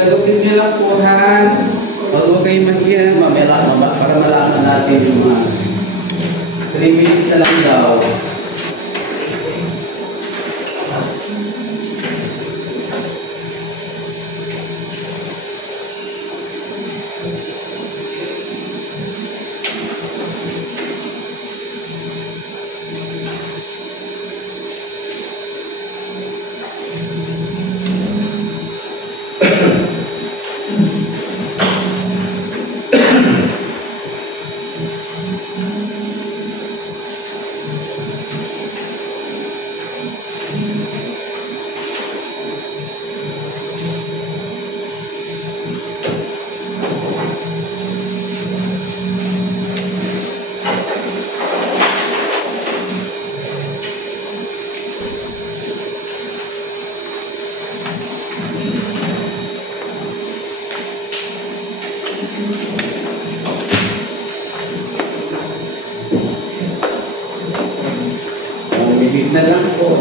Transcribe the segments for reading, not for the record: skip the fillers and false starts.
Sagutin niyo lang po, ha? Huwag kayo mahiya, para malaman natin yung mga 3 minutes na lang daw. Bibig na lang po.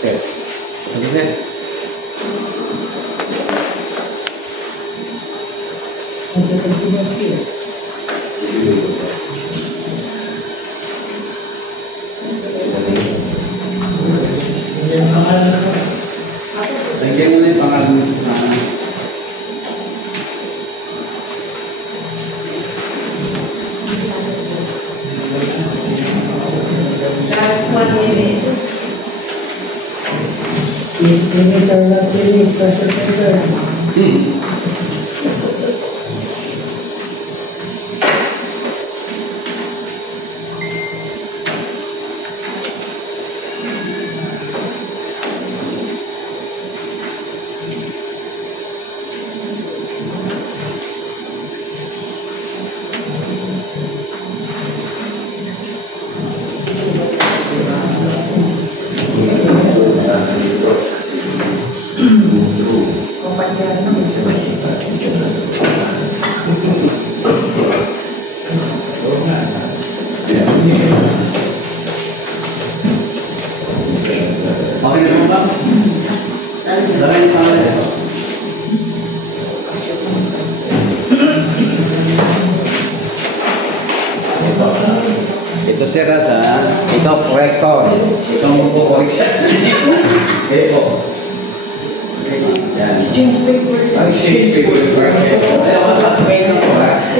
Sir, kasi sir. Lagyan mo na yung pangalan mo. Last 1 minute. Ini saya pilih pressure. Okay na ba? Dahil yung pangalan ito. Ito si Rasa, ito corrector. Ito ang correct siya. Okay po. Exchange papers. Exchange papers. Ayaw ka pa, may nang correct.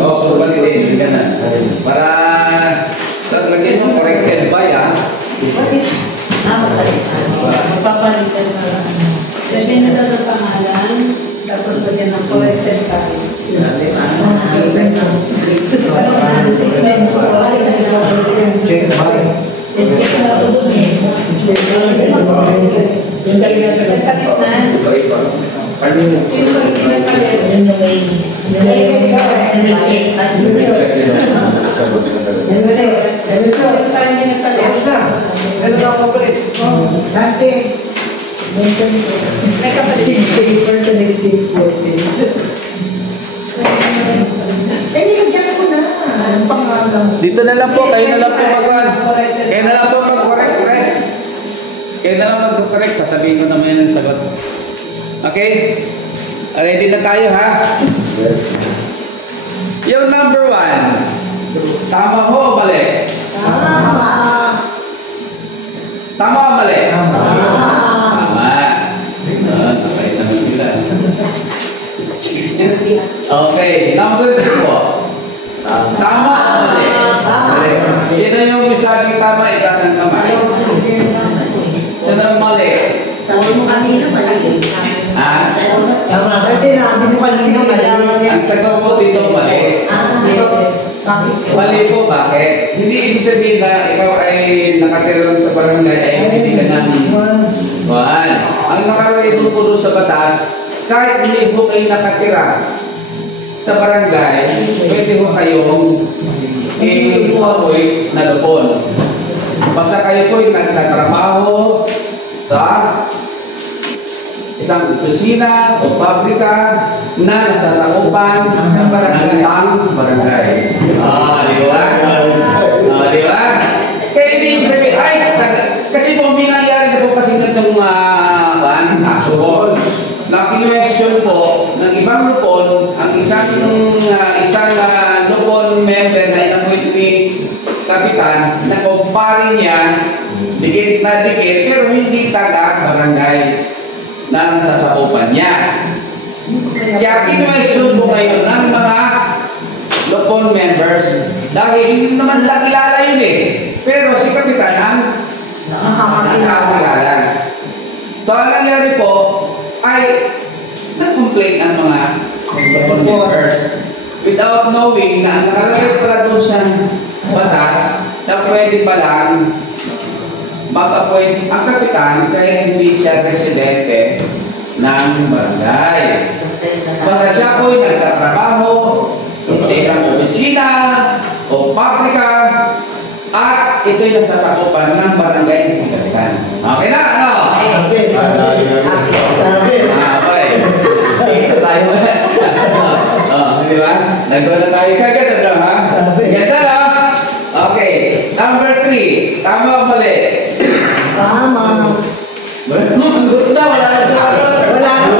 Oo, pagpalitin, ganun. Para tatlagyan yung corrected by, ha? Papalitan na lang. Lagyan na daw sa pangalan, tapos lagyan ng corrected copy. Check na ito dun eh. Yung talaga sa Nagkakit na. Yung pag-inagkalit. yun yung may check. Parang ginagkalit. Ano ba ako ulit? Dati. May kapatid. Paper to next day 4 days. Eh, nilagyan ko na. Ang pangalan. Dito na lang po, kayo na lang po mag-correct. Kayo na lang po mag-correct, press. Kayo na lang mag-correct, sasabihin ko naman yung sagot. Okay? Ready na tayo, ha? Yung number 1. Tama ho o mali? Tama. Tama o mali? Tama. Tama. Nakaisa na sila. Okay, number 2 po. Tama o mali? Mali. Sino yung misaging tama, itaas ang kamay? Sino yung mali? Kanina mali. Ha? Tama. Kasi nabi mo kanina mali. Ang sagot po dito mali. Mali po, bakit? Hindi ibig sabihin na ikaw ay nakatira lang sa barangay ay hindi ka ng One. Ang nakalagay po doon sa batas, kahit hindi po kayo nakatira sa barangay, pwede po kayong i-appoint na lupon. Basta kayo po nagtatrabaho sa isang opisina o pabrika na nasasakupan ng isang barangay. Di ba? Di ba? Kaya hindi yung sabi, kasi po may nangyari na po kasi nitong kaso po. Na-question po ng ibang lupon, ang isang lupon member na in-appoint ni kapitan, na kumpare niya, dikit na dikit, pero hindi taga-barangay na nasasakupan niya. Kaya kinwestiyon ko ngayon ng mga lupon members dahil hindi naman lang kilala yun pero si kapitan ang nakakakilala. So ang nangyari po ay nag-complain ang mga lupon members without knowing na ang nakalagay pala doon sa batas na pwede palang mag-appoint ang kapitan kaya hindi siya residente ng barangay. Basta siya po'y nagtatrabaho sa isang opisina o pabrika at ito'y nasasakupan ng barangay ng kapitan. Okay na, ano? Okay. Dito tayo. Di ba? Nagkaroon na tayo kagad, ha? Ganda, ha? Okay. Number 3. Tama o mali? Tama. Wala na sa Wala na